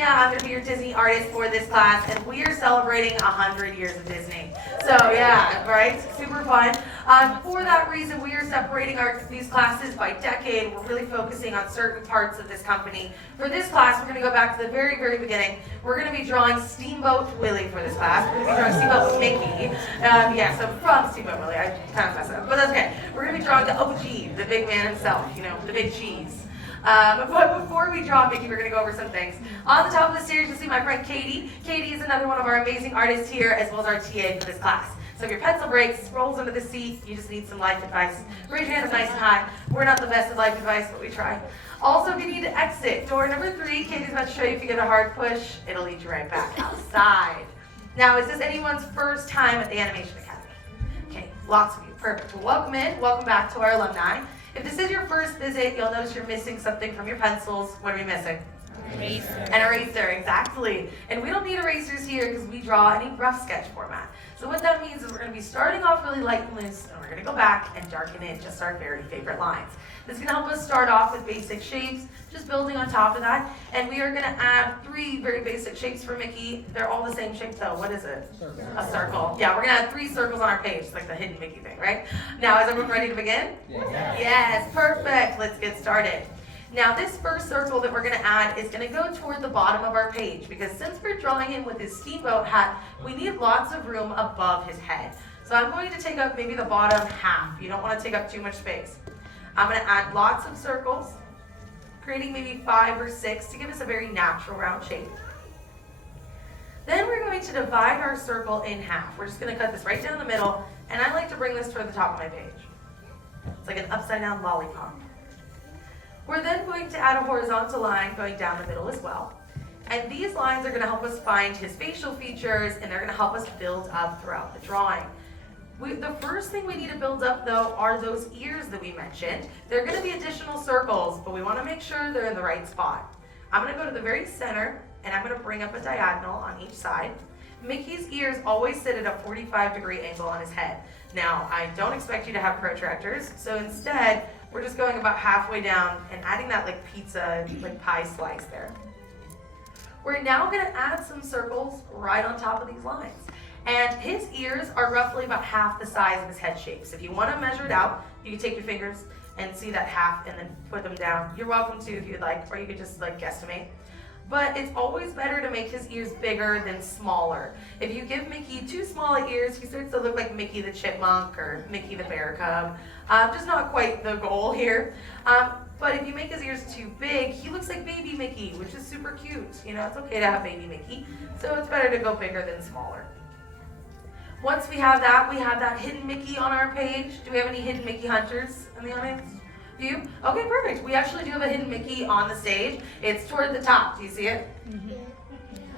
Mia. I'm going to be your Disney artist for this class, and we are celebrating 100 years of Disney. So yeah, right? Super fun. For that reason, we are separating these classes by decade. We're really focusing on certain parts of this company. For this class, we're going to go back to the very, very beginning. We're going to be drawing Steamboat Willie for this class. We're going to be drawing Steamboat Mickey. Yeah, so from Steamboat Willie. I kind of messed up, but that's okay. We're going to be drawing the OG, the big man himself, you know, the big cheese. But before we draw Mickey, we're going to go over some things. On the top of the stairs, you'll see my friend Katie. Katie is another one of our amazing artists here, as well as our TA for this class. So if your pencil breaks, rolls under the seat, you just need some life advice. Raise your hand up nice and high. We're not the best at life advice, but we try. Also, if you need to exit, door number 3, Katie's about to show you if you give it a hard push, it'll lead you right back outside. Now, is this anyone's first time at the Animation Academy? Okay, lots of you. Perfect. Well, welcome in. Welcome back to our alumni. If this is your first visit, you'll notice you're missing something from your pencils. What are we missing? Eraser. An eraser, exactly. And we don't need erasers here because we draw any rough sketch format. So what that means is we're going to be starting off really light and loose, and we're going to go back and darken in just our very favorite lines. This is going to help us start off with basic shapes, just building on top of that. And we are going to add 3 very basic shapes for Mickey. They're all the same shape though. What is it? Circle. A circle. Yeah, we're going to add 3 circles on our page, like the hidden Mickey thing, right? Now, is everyone ready to begin? Yeah. Yes, perfect. Let's get started. Now, this first circle that we're going to add is going to go toward the bottom of our page, because since we're drawing him with his steamboat hat, we need lots of room above his head. So I'm going to take up maybe the bottom half. You don't want to take up too much space. I'm going to add lots of circles, creating maybe 5 or 6 to give us a very natural round shape. Then we're going to divide our circle in half. We're just going to cut this right down the middle, and I like to bring this toward the top of my page. It's like an upside down lollipop. We're then going to add a horizontal line going down the middle as well. And these lines are going to help us find his facial features, and they're going to help us build up throughout the drawing. The first thing we need to build up though are those ears that we mentioned. They're going to be additional circles, but we want to make sure they're in the right spot. I'm going to go to the very center, and I'm going to bring up a diagonal on each side. Mickey's ears always sit at a 45-degree angle on his head. Now, I don't expect you to have protractors, so instead, we're just going about halfway down and adding that like pizza, like pie slice there. We're now going to add some circles right on top of these lines. And his ears are roughly about half the size of his head shape. So if you want to measure it out, you can take your fingers and see that half and then put them down. You're welcome to if you'd like, or you could just like guesstimate. But it's always better to make his ears bigger than smaller. If you give Mickey too small ears, he starts to look like Mickey the Chipmunk or Mickey the Bear Cub. Just not quite the goal here. But if you make his ears too big, he looks like baby Mickey, which is super cute. You know, it's okay to have baby Mickey. So it's better to go bigger than smaller. Once we have that hidden Mickey on our page. Do we have any hidden Mickey hunters in the audience? Do you? Okay, perfect. We actually do have a hidden Mickey on the stage. It's toward the top. Do you see it? Mm-hmm.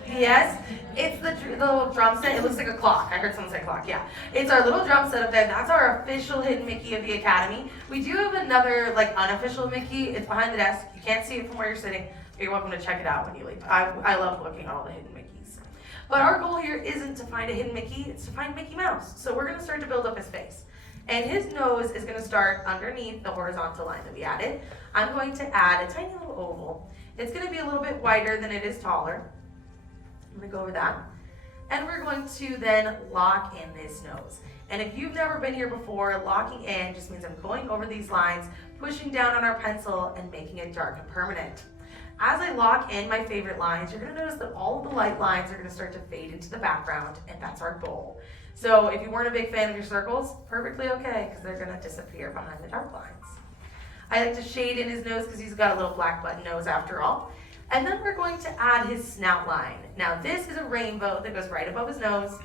Yes. It's the little drum set. It looks like a clock. I heard someone say clock. Yeah. It's our little drum set up there. That's our official hidden Mickey of the Academy. We do have another like unofficial Mickey. It's behind the desk. You can't see it from where you're sitting. But you're welcome to check it out when you leave. I love looking at all the hidden Mickeys. But our goal here isn't to find a hidden Mickey. It's to find Mickey Mouse. So we're going to start to build up his face. And his nose is going to start underneath the horizontal line that we added. I'm going to add a tiny little oval. It's going to be a little bit wider than it is taller. I'm going to go over that. And we're going to then lock in this nose. And if you've never been here before, locking in just means I'm going over these lines, pushing down on our pencil, and making it dark and permanent. As I lock in my favorite lines, you're going to notice that all of the light lines are going to start to fade into the background, and that's our goal. So if you weren't a big fan of your circles, perfectly okay, because they're going to disappear behind the dark lines. I like to shade in his nose because he's got a little black button nose after all. And then we're going to add his snout line. Now this is a rainbow that goes right above his nose,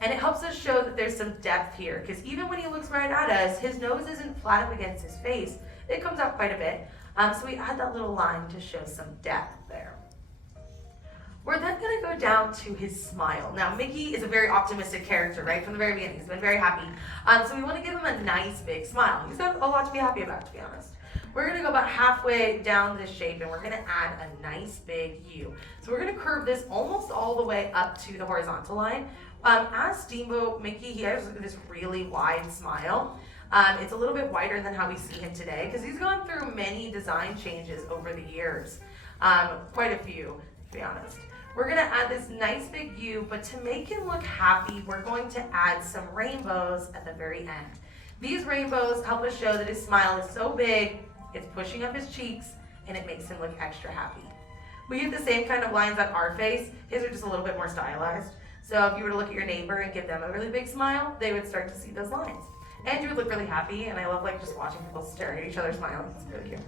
and it helps us show that there's some depth here, because even when he looks right at us, his nose isn't flat up against his face. It comes out quite a bit. So we add that little line to show some depth there. We're then going to go down to his smile. Now, Mickey is a very optimistic character, right? From the very beginning, he's been very happy. So we want to give him a nice big smile. He's got a lot to be happy about, to be honest. We're going to go about halfway down this shape, and we're going to add a nice big U. So we're going to curve this almost all the way up to the horizontal line. As Steamboat Mickey, he has this really wide smile. It's a little bit wider than how we see him today, because he's gone through many design changes over the years, quite a few. to be honest. We're gonna add this nice big U, but to make him look happy, we're going to add some rainbows at the very end. These rainbows help us show that his smile is so big, it's pushing up his cheeks, and it makes him look extra happy. We get the same kind of lines on our face. His are just a little bit more stylized. So if you were to look at your neighbor and give them a really big smile, they would start to see those lines. And you would look really happy, and I love like just watching people staring at each other smiling. It's really cute.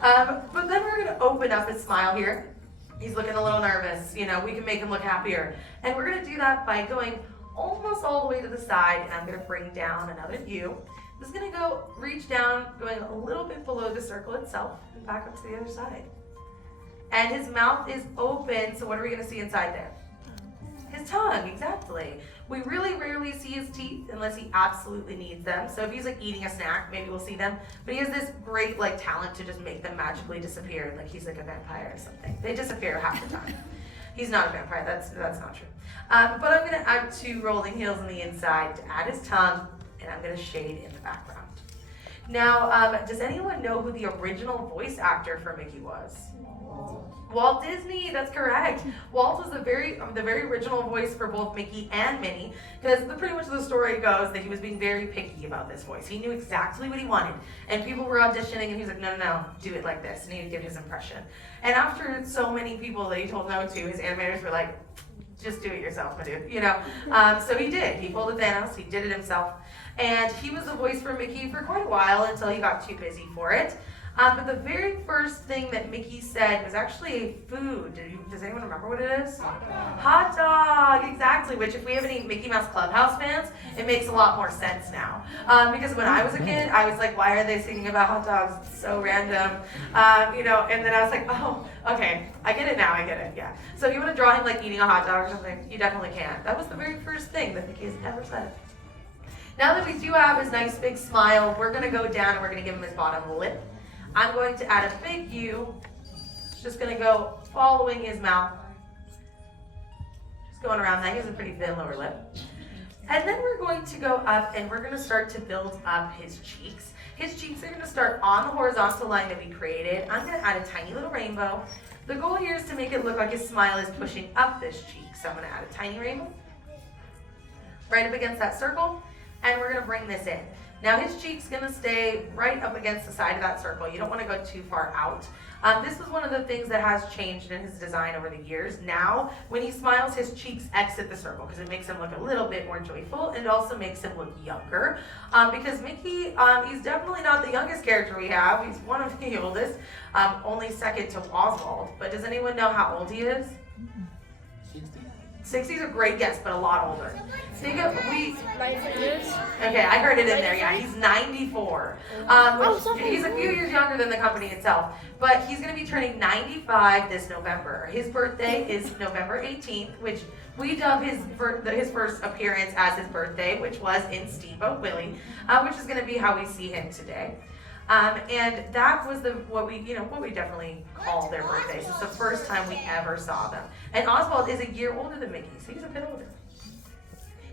But then we're gonna open up his smile here. He's looking a little nervous, you know, we can make him look happier. And we're gonna do that by going almost all the way to the side, and I'm gonna bring down another U. This is gonna go reach down, going a little bit below the circle itself, and back up to the other side. And his mouth is open, so what are we gonna see inside there? His tongue, exactly. We really rarely see his teeth unless he absolutely needs them. So if he's like eating a snack, maybe we'll see them. But he has this great like talent to just make them magically disappear, like he's like a vampire or something. They disappear half the time. He's not a vampire, that's not true. But I'm gonna add 2 rolling heels on the inside to add his tongue, and I'm gonna shade in the background. Now, does anyone know who the original voice actor for Mickey was? Walt Disney, that's correct. Walt was the very original voice for both Mickey and Minnie, because pretty much the story goes that he was being very picky about this voice. He knew exactly what he wanted, and people were auditioning, and he was like, no, do it like this, and he would give his impression. And after so many people that he told no to, his animators were like, just do it yourself, my dude, you know? So he did. He pulled a Thanos, he did it himself, and he was the voice for Mickey for quite a while until he got too busy for it. But the very first thing that Mickey said was actually a food. Does anyone remember what it is? Hot dog. Hot dog, exactly. Which, if we have any Mickey Mouse Clubhouse fans, it makes a lot more sense now. Because when I was a kid, I was like, why are they singing about hot dogs? It's so random. You know, and then I was like, oh, okay, I get it now, I get it, yeah. So if you want to draw him like eating a hot dog or something, you definitely can. That was the very first thing that Mickey has ever said. Now that we do have his nice big smile, we're gonna go down and we're gonna give him his bottom lip. I'm going to add a big U. It's just going to go following his mouth. Just going around that. He has a pretty thin lower lip. And then we're going to go up and we're going to start to build up his cheeks. His cheeks are going to start on the horizontal line that we created. I'm going to add a tiny little rainbow. The goal here is to make it look like his smile is pushing up this cheek. So I'm going to add a tiny rainbow right up against that circle. And we're going to bring this in. Now his cheek's gonna stay right up against the side of that circle. You don't wanna go too far out. This is one of the things that has changed in his design over the years. Now, when he smiles, his cheeks exit the circle because it makes him look a little bit more joyful and also makes him look younger. Because Mickey, he's definitely not the youngest character we have. He's one of the oldest, only second to Oswald. But does anyone know how old he is? 60 is a great guess, but a lot older. Think of, 9 years? Okay, I heard it in there, yeah, he's 94. He's a few years younger than the company itself, but he's gonna be turning 95 this November. His birthday is November 18th, which we dub his first appearance as his birthday, which was in Steamboat Willie, which is gonna be how we see him today. And that was what we definitely call their birthdays. It's the first time we ever saw them. And Oswald is a year older than Mickey, so he's a bit older.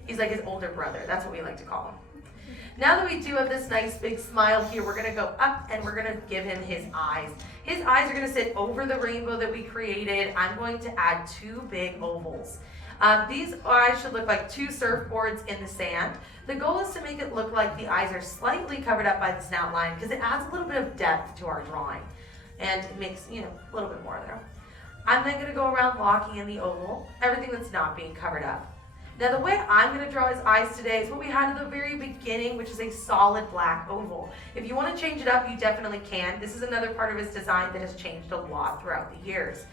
He's like his older brother. That's what we like to call him. Now that we do have this nice big smile here, we're gonna go up and we're gonna give him his eyes. His eyes are gonna sit over the rainbow that we created. I'm going to add 2 big ovals. These eyes should look like 2 surfboards in the sand. The goal is to make it look like the eyes are slightly covered up by the snout line because it adds a little bit of depth to our drawing and it makes, a little bit more there. I'm then gonna go around locking in the oval, everything that's not being covered up. Now the way I'm gonna draw his eyes today is what we had at the very beginning, which is a solid black oval. If you wanna change it up, you definitely can. This is another part of his design that has changed a lot throughout the years.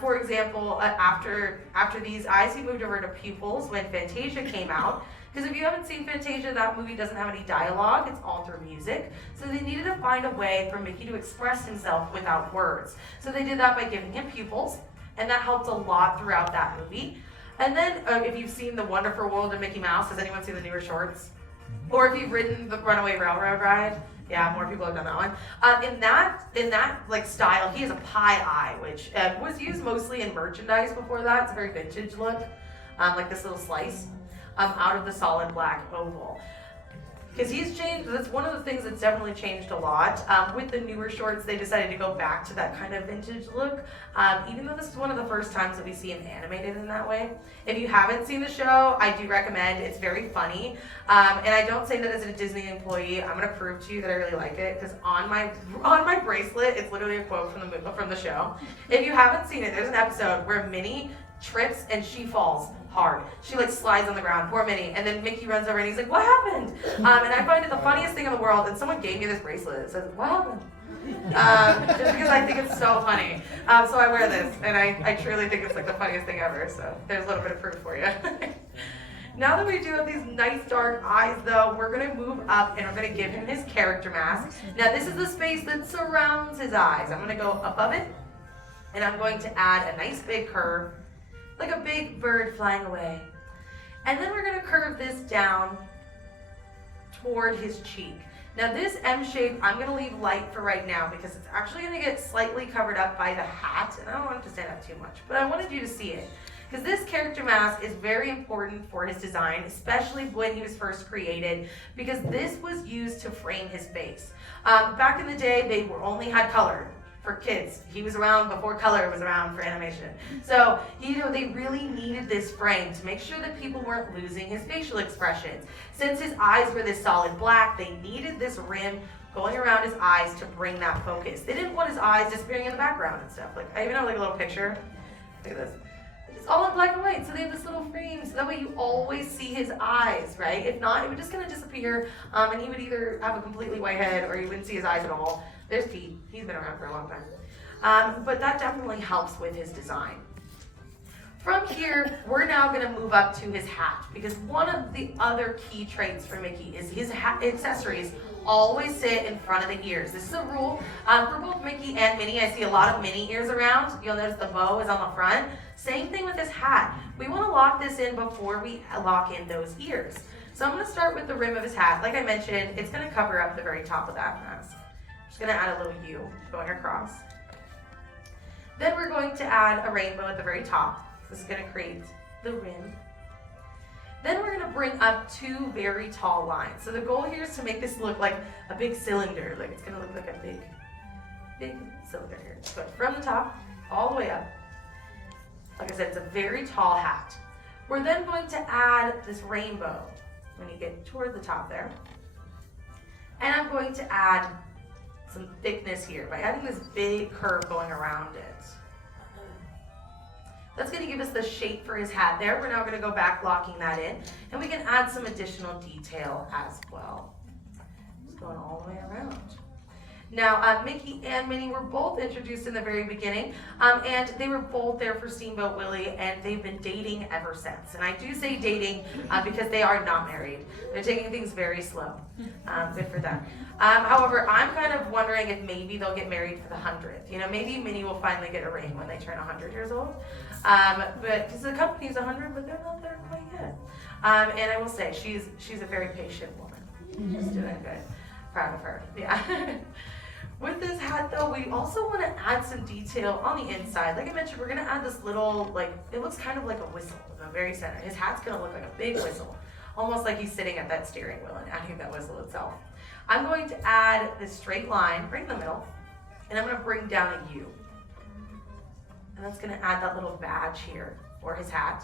For example, after these eyes, he moved over to pupils when Fantasia came out. Because if you haven't seen Fantasia, that movie doesn't have any dialogue, it's all through music. So they needed to find a way for Mickey to express himself without words. So they did that by giving him pupils, and that helped a lot throughout that movie. And then if you've seen The Wonderful World of Mickey Mouse, has anyone seen the newer shorts? Or if you've ridden the Runaway Railroad ride? Yeah, more people have done that one. In that like style, he has a pie eye, which was used mostly in merchandise before that. It's a very vintage look, like this little slice out of the solid black oval. Because he's changed. That's one of the things that's definitely changed a lot. With the newer shorts, they decided to go back to that kind of vintage look. Even though this is one of the first times that we see him animated in that way. If you haven't seen the show, I do recommend. It's very funny. And I don't say that as a Disney employee. I'm gonna prove to you that I really like it, because on my bracelet, it's literally a quote from the show. If you haven't seen it, there's an episode where Minnie trips and she falls hard. She like slides on the ground, poor Minnie, and then Mickey runs over and he's like, "What happened?" And I find it the funniest thing in the world. And someone gave me this bracelet. It says, "What happened?" Just because I think it's so funny. So I wear this, and I truly think it's like the funniest thing ever. So there's a little bit of proof for you. Now that we do have these nice dark eyes, though, we're gonna move up and we're gonna give him his character mask. Now this is the space that surrounds his eyes. I'm gonna go above it, and I'm going to add a nice big curve, like a big bird flying away. And then we're gonna curve this down toward his cheek. Now this M shape, I'm gonna leave light for right now because it's actually gonna get slightly covered up by the hat, and I don't want it to stand up too much, but I wanted you to see it. Because this character mask is very important for his design, especially when he was first created, because this was used to frame his face. Back in the day, they only had color for kids. He was around before color was around for animation. So, they really needed this frame to make sure that people weren't losing his facial expressions. Since his eyes were this solid black, they needed this rim going around his eyes to bring that focus. They didn't want his eyes disappearing in the background and stuff. Like, I even have like a little picture. Look at this. It's all in black and white, so they have this little frame, so that way you always see his eyes, right? If not, it would just kind of disappear, and he would either have a completely white head or you wouldn't see his eyes at all. There's Pete. He's been around for a long time. But that definitely helps with his design. From here, we're now going to move up to his hat, because one of the other key traits for Mickey is his hat accessories always sit in front of the ears. This is a rule for both Mickey and Minnie. I see a lot of Minnie ears around. You'll notice the bow is on the front. Same thing with his hat. We want to lock this in before we lock in those ears. So I'm going to start with the rim of his hat. Like I mentioned, it's going to cover up the very top of that mask. I'm just going to add a little U going across. Then we're going to add a rainbow at the very top. This is going to create the rim. Then we're going to bring up two very tall lines. So the goal here is to make this look like a big cylinder. Like it's going to look like a big cylinder here. But from the top all the way up. Like I said, it's a very tall hat. We're then going to add this rainbow when you get toward the top there. And I'm going to add some thickness here by adding this big curve going around it. That's going to give us the shape for his hat there. We're now going to go back, locking that in, and we can add some additional detail as well. Just going all the way around. Now, Mickey and Minnie were both introduced in the very beginning, and they were both there for Steamboat Willie, and they've been dating ever since. And I do say dating because they are not married. They're taking things very slow. Good for them. However, I'm kind of wondering if maybe they'll get married for the 100th. Maybe Minnie will finally get a ring when they turn 100 years old. But because the company's 100, but they're not there quite yet. And I will say, she's a very patient woman. She's doing good. Proud of her. Yeah. With this hat though, we also want to add some detail on the inside. Like I mentioned, we're going to add this little, it looks kind of like a whistle in the very center. His hat's going to look like a big whistle, almost like he's sitting at that steering wheel and adding that whistle itself. I'm going to add this straight line right in the middle, and I'm going to bring down a U. And that's going to add that little badge here for his hat.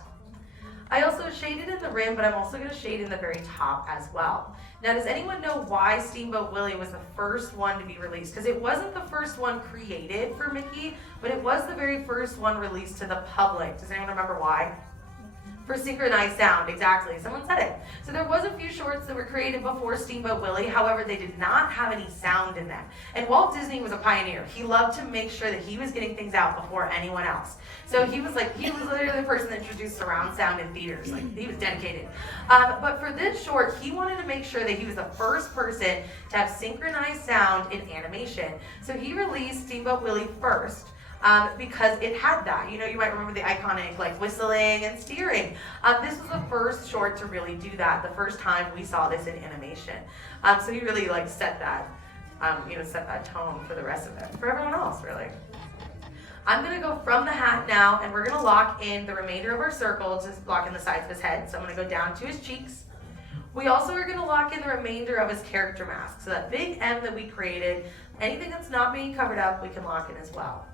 I also shaded in the rim, but I'm also going to shade in the very top as well. Now, does anyone know why Steamboat Willie was the first one to be released? Because it wasn't the first one created for Mickey, but it was the very first one released to the public. Does anyone remember why? For synchronized sound, exactly. Someone said it. So there was a few shorts that were created before Steamboat Willie. However, they did not have any sound in them. And Walt Disney was a pioneer. He loved to make sure that he was getting things out before anyone else. So he was literally the person that introduced surround sound in theaters. Like, he was dedicated. But for this short, he wanted to make sure that he was the first person to have synchronized sound in animation. So he released Steamboat Willie first. Because it had that. You might remember the iconic whistling and steering. This was the first short to really do that, the first time we saw this in animation. So he really set that, set that tone for the rest of it, for everyone else really. I'm gonna go from the hat now, and we're gonna lock in the remainder of our circle, just blocking the sides of his head. So I'm gonna go down to his cheeks. We also are gonna lock in the remainder of his character mask. So that big M that we created, anything that's not being covered up, we can lock in as well.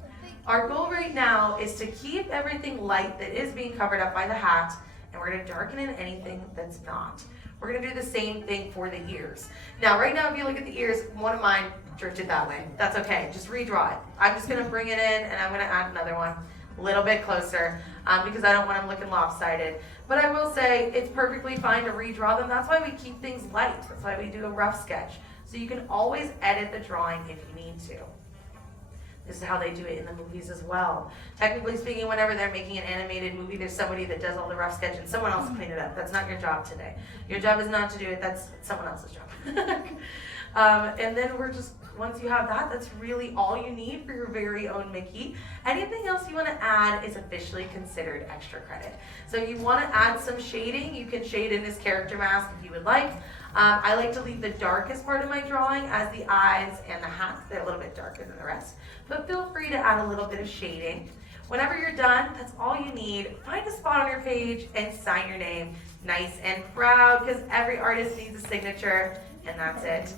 Our goal right now is to keep everything light that is being covered up by the hat, and we're gonna darken in anything that's not. We're gonna do the same thing for the ears. Now, right now, if you look at the ears, one of mine drifted that way. That's okay, just redraw it. I'm just gonna bring it in and I'm gonna add another one a little bit closer because I don't want them looking lopsided. But I will say it's perfectly fine to redraw them. That's why we keep things light. That's why we do a rough sketch. So you can always edit the drawing if you need to. This is how they do it in the movies as well. Technically speaking, whenever they're making an animated movie, there's somebody that does all the rough sketch and someone else clean it up. That's not your job today. Your job is not to do it, that's someone else's job. And then once you have that, that's really all you need for your very own Mickey. Anything else you want to add is officially considered extra credit. So if you want to add some shading, you can shade in his character mask if you would like. I like to leave the darkest part of my drawing as the eyes and the hat. They're a little bit darker than the rest. But feel free to add a little bit of shading. Whenever you're done, that's all you need. Find a spot on your page and sign your name nice and proud, because every artist needs a signature, and that's it.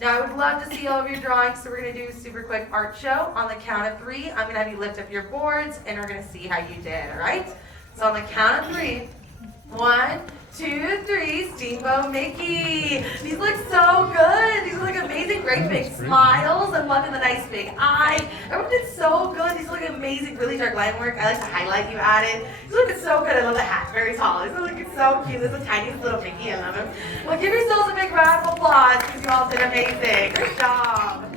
Now, I would love to see all of your drawings, so we're going to do a super quick art show. On the count of 3, I'm going to have you lift up your boards, and we're going to see how you did, all right? So on the count of 3, 1, 2, 3, Steamboat Mickey. These look so good. These look amazing. Great big smiles. I'm loving the nice big eye. Everyone did so good. These look amazing. Really dark line work. I like the highlight you added. These look so good. I love the hat. Very tall. These are looking so cute. This is the tiniest little Mickey. I love him. Well, give yourselves a big round of applause because you all did amazing. Good job.